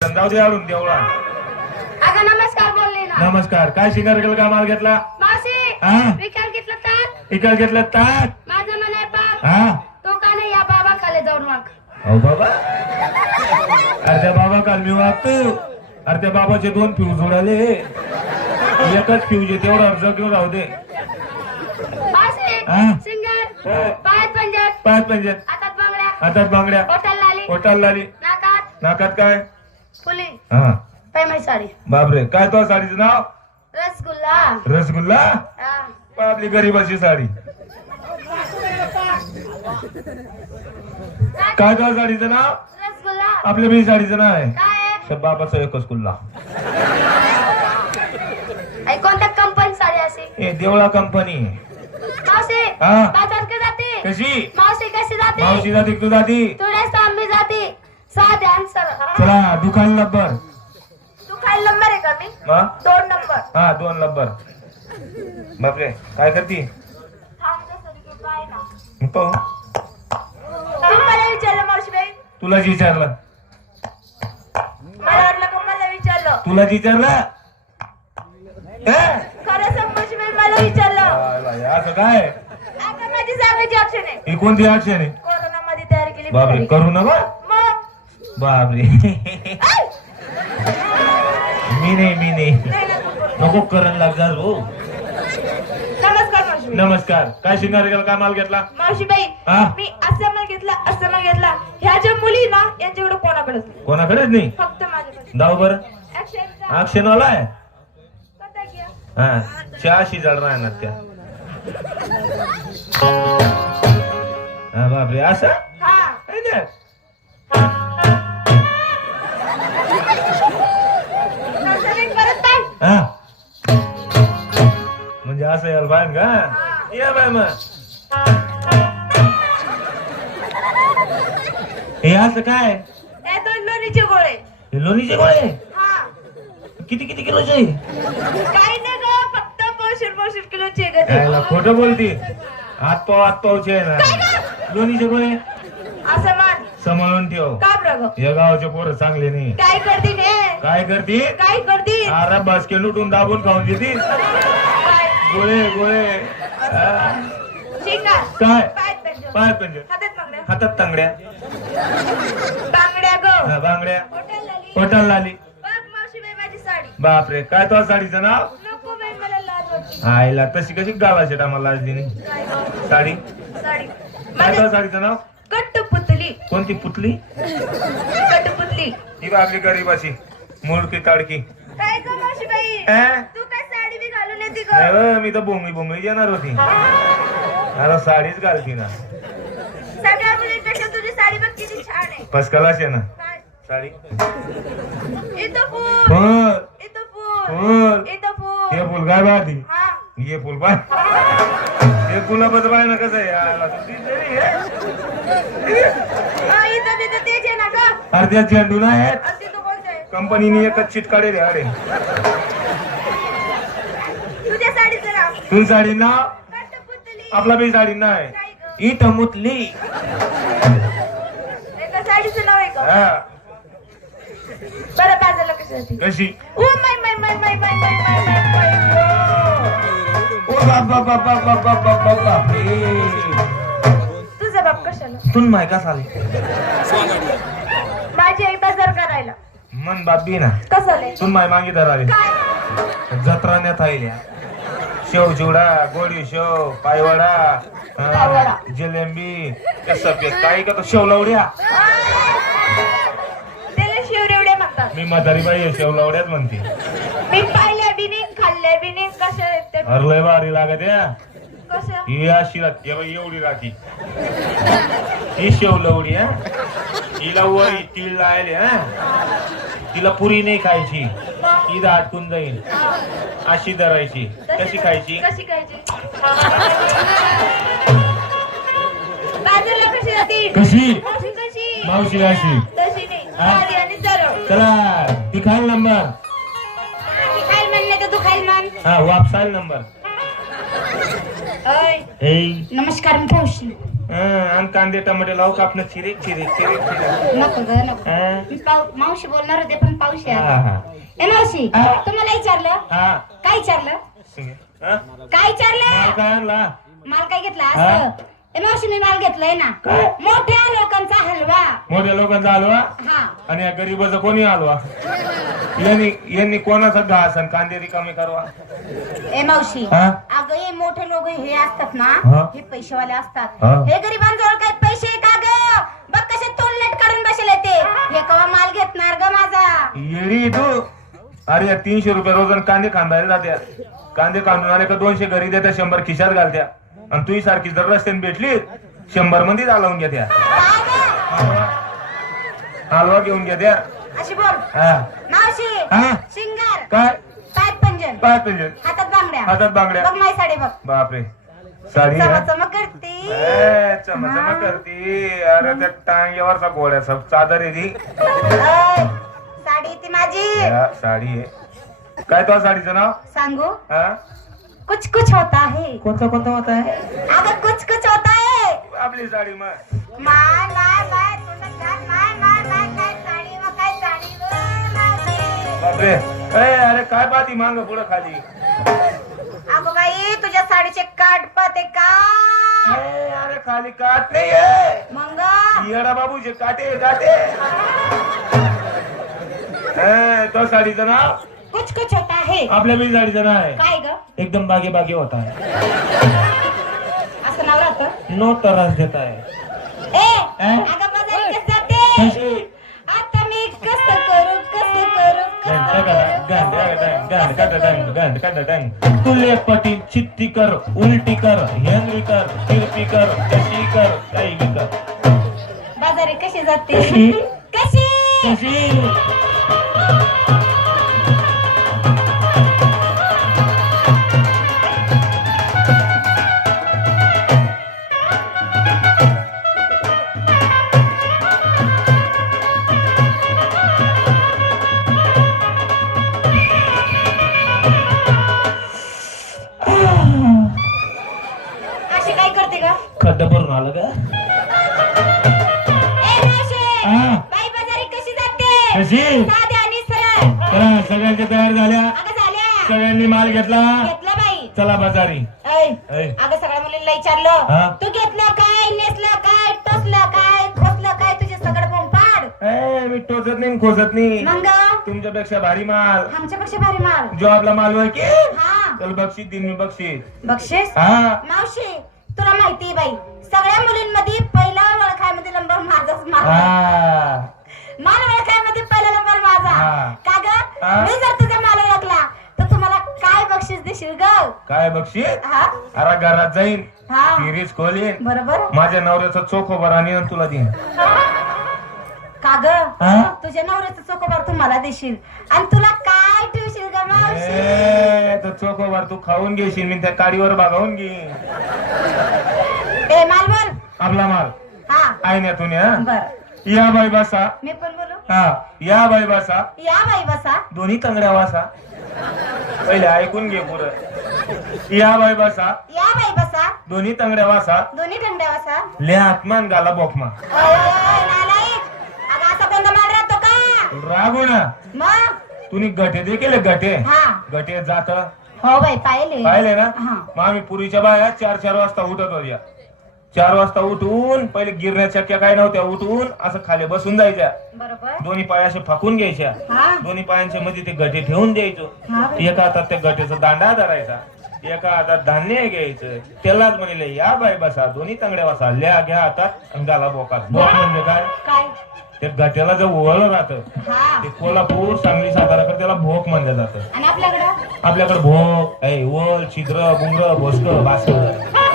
जाऊ दे आडून देवळा. अगं नमस्कार बोलले ना. नमस्कार. काय शिंगार केलं का माल घेतला? मावशी हा? घेतलं तर इकडे घेतलं ताक माझं मन आहे पाक हा? तो का नाही या बाबा खाली जाऊन अहो बाबा. अरे त्या बाबा काल मी वागतो. अरे त्या बाबाचे दोन फ्यूज उडाले एकच फ्यूज आहे तेवढा अर्ज घेऊन राहू दे. मावशी हा? सिंगर. पायात पंजाब पाच पंचायत हातात बांगड्या. हातात बांगड्या. होटल लाली. होटाल लाली. नाकात. नाकात काय? फुली हा. पैमाई साडी. बापरे काय तो साडीचं नाव? रसगुल्ला. रसगुल्ला? हा. आपली गरीबाची साडी. काय तो साडीचं नाव? रसगुल्ला. आपल्या बी साडीचं नाव आहे. बाबाचा एकच कुल्ला. कोणत्या कंपनी साडी असे देवळा कंपनी. मावशी हा. जाते. कशी? मावशी कशी जाते? मावशी जाती तू जाते. चला दुकान काय नंबर आहे का मी? हा? दोन नंबर हा दोन लब्बर बापरे काय करती? मी पाहू तुम्ही मला विचारलं मावशीबाई? तुला विचारलं. मला वाटलं का मला विचारलं? तुला विचारलं. हे? खरं सांग मावशीबाई मला विचारलं. हे असं काय? आता माझी सांगायची ऑप्शन आहे. ही कोणती अडचण आहे? कोरोना मध्ये तयार केली. बापरे. करू ना बा मग बापरे! मी नाही मी नाही. नको करू. नको करण लागणार हो. नमस्कार काय शिंगार गेला काय माल घेतला? मावशीबाई हा? मी असं मग घेतला असं मग घेतला. ह्या ज्या मुली ना यांच्याकडे कोणाकडेच नाही. कोणाकडेच नाही? फक्त माझ्याकडे दाव बर. ऍक्शन अक्षण वाला आहे? घ्या हा चहाशी जळ राहणार त्या. हा बापरे असं? हा. आहे ना? असं याल बाय का या बाय मग हे असं काय या दोन लोणीचे गोळे हे लोणीचे गोळे हा किती किती किलोचे काही नाही ग फक्त पावशेर पावशेर किलोचे ग ते. यायला खोटं बोलती हात पाव हात पावचे ना लोणीचे गोळे असं मान सांभाळून ठेव का बरं ग या गावाचे पोरं चांगले नाही काय करते ने काय करते काय करते आरा बासके लुटून दाबून खाऊन देते काय गोळे गोळे. काय? पाय पंजर हातात तांगड्या. बांगड्या बांगड्या. होटल लाली. बापरे काय तो साडीचं नाव? आईला तशी कशी गावाचे आम्हाला लाज दिनी साडी? काय तो साडीचं नाव? कटपुतली कोणती पुतली? कटपुतली ही बापली गरीबाची मूर्ती ताडकी. तू नाही बा, मी तर बोंगळी बोंगळी येणार होती. अरे साडीच घालती ना. सगळ्या मुलींपेक्षा तुझी साडी बघ किती छान आहे. फसकलाच आहे ना. काय? साडी? इथं फुल. फुल. इथं फुल. फुल. इथं हे फुल फुल काय बाधी हा. ये फुल पाय हे गुलाबाचं पाय ना कसं आहे? याला तू दिसली आहे? इथं तिथं तेच आहे ना ग. अर्ध्या झेंडू नाही आहेत आणि तिथं कोणतं आहे? कंपनीने एकच चिट काढेल अरे. बिजाडी आपला बिजाडी नाही इट मुतली. कशी? तुझा बाप कशाला? तुन माय कसा माझी आई बाजार करायला. मन बाबी ना. कसा तुन माय मागे धराले जत्राण्यात आईल्या शेव चिवडा गोडी शेव पायवडा जिलेबी. काही का तो शेवलावड्या त्याला शिवरेवड्या म्हणतात. मी म्हातारी बाई आहे, शेवलावड्याच म्हणते. मी पाहिल्या बिनी खाल्ल्या बिनी कशा आहेत भारी लागत या कशा? ही अशी राहते बाई एवढी राहते. ही शेवलवडी हा. हिला वरी तीळ लायले हा. तिला पुरी नाही खायची. ही दाटकून जाईल. अशी धरायची. कशी खायची? कशी खायची? बाजारला कशी जाती कशी? मावशी कशी? मावशी अशी. तशी नाही. हा? भारी आणि सरळ. चला तिखाल नंबर. मी खाईल म्हणले तर तू खाईल मान हा वापसाल नंबर. नमस्कार मी पावशी हं, आणि कांदे टमाटे लावू कापणं चिरीक चिरीक चिरीक चिरीक नको ग नको हं? मी पाऊ- मावशी बोलणार होते पण पाऊशी हा, आला हा. ए मावशी हा. तुम्हाला विचारलं हा काय विचारलं. हं? काय माल विचारलं काय आणला माल काय घेतला. असं ए मावशी मी माल घेतलाय ना काय? मोठ्या लोकांचा हलवा मोठ्या लोकांचा हलवा हा आणि या गरीबाचा कोणी हलवा यांनी यांनी कोणाचा घास आणि कांदे रिकामे करवा ए मावशी हा? अगं हे मोठे लोक हे असतात ना हा? हे पैसेवाले असतात. हा? हे गरिबांजवळ काय पैसे आहे का ग बघ कसे तोंडलेट काढून बसले ते. हे कवा माल घेतणार ग माझा? येडी तू. अरे या तीनशे रुपये रोजन कांदे खांदायला जात्या कांदे काढून आले का दोनशे घरी देत्या शंभर खिशात घालत्या आणि तुही सारखी जर रस्त्याने भेटली शंभरमध्ये घालवून घेत्या. काय ग? हलवा हलवा घेऊन घेत्या. अशी बोल. हा. मावशी हा? शिंगार. काय? पाय पंजन. पाहिजे हातात बांगड्या हातात बांगड्या. बघ माझी साडी बघ. बापरे. साडी चमक? चमक करते. ए, चमचम करती. अरे त्या टांग्यावरचा गोळ्याचा चादर आहे ती. अय, साडी ती माझी. या, साडी आहे. काय तो साडीचं नाव? सांगू? हा? कुछ कुछ होता है. कोणता कोणता होता आहे? अगं कुछ कुछ होता है. आपली साडी मग. माय माय माय तोंडात घाल, माय माय माय काय साडी व काय साडी व मावशी. बापरे. ए अरे काय पाहती मांग पुढं खाली? अगं बाई तुझ्या साडीचे काट पाते का? अरे खाली काट नाही आहे. मंग? येडा बाबूचे काटे काटे तो साडीचं नाव? कुछ कुछ होता है आपल्या बी साडीचं नाव आहे. काय ग? एकदम बागे बागे होता है असं नाव राहतं? नो त्रास देता है ए अं? अगं करू तुले पटी चित्ती कर उलटी कर हेनरी कर तिरपी कर कशी? कर काही कर बाजारी कशी? जाते? कशी? कशी? आणि सरळ. चला सगळ्यांच्या तयार झाल्या. अगं झाल्या. सगळ्यांनी माल घेतला. घेतलं बाई. चला बाजारी. ऐ ऐ. अगं सगळ्या मुलींना हा? विचारलं तू घेतलं काय नेसलं काय टोचलं काय खोसलं काय तुझे सगळं बोंबाड? ए मी टोचत नाही खोसत नाही. मग? तुमच्यापेक्षा भारी माल. आमच्यापेक्षा भारी माल. जॉबला माल वय की? हा. चल बक्षीस दिन मी बक्षीस. बक्षीस? हा. मावशी तुला माहिती बाई सगळ्या मुलींमध्ये पहिला ओळखायमध्ये नंबर माझाच माल हा. माल ओळखायमध्ये पहिला नंबर माझा हा. का? ग? हा. मी जर तुझा माल ओळखला तर तुम्हाला काय बक्षीस देशील ग? काय बक्षीस? हा? अरे घरात जाईन हा. फिरीच खोलीन. बरोबर. माझ्या नवऱ्याचा चोखो बरा आणि तुला देईन. का ग? हा? तुझ्या नवऱ्याचं चोकोबार तू मला देशील. आणि तुला काय ठेवशील ग मावशी? ए, तो चोखो बार तू खाऊन घेशील मी त्या काडीवर भागावून घेईन. ए माल बोल आपला माल. हा. आयण्यातून या बर. या बाई बसा मी पण बोलू? हा या बाई बसा या बाई बसा दोन्ही तंगड्या वासा. पहिले ऐकून घे पुरं. या बाई बसा या बाई बसा दोन्ही तंगड्या वासा. दोन्ही थंड्या बसा ले आत्मान गाला बोकमा रागो ना. मग? तुम्ही गटे दे केले गटे हा. गटे जात. हो बाई पाहिले. पाहिले ना. मग आम्ही पुरीच्या बाया चार चार वाजता उठत होत्या. चार वाजता उठून पहिले गिरण्या चक्क्या काय नव्हत्या उठून असं खाली बसून जायच्या. बरोबर. दोन्ही पाय असे फाकून घ्यायच्या. हा. दोन्ही पायांच्या मध्ये ते गटे ठेवून द्यायचो. हा. एका हातात त्या गटेचा दांडा धरायचा. एका हातात धान्य घ्यायचं. त्यालाच म्हणले या बाई बसा दोन्ही तांगड्या बसा. ल्या घ्या हातात आणि गाला बोकात बोक म्हणजे काय? काय? त्या गट्याला जर ओळ राहतं हा. ते कोल्हापूर सांगली साताराकडे त्याला भोक म्हणलं जातं. आणि आपल्याकडं? आपल्याकडे भोक ऐ ओल छिद्र बुंगर भोसक भास्कर.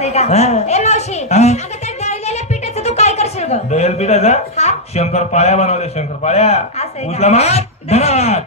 आहे का? हा. ए मावशी हा. अगं त्या दळलेल्या पिठाचं तू काय करशील ग? दयल पिठाचा? हा. शंकर पाळ्या बनवले शंकर पाळ्या असं आहे का? उचला मात धन्यवाद.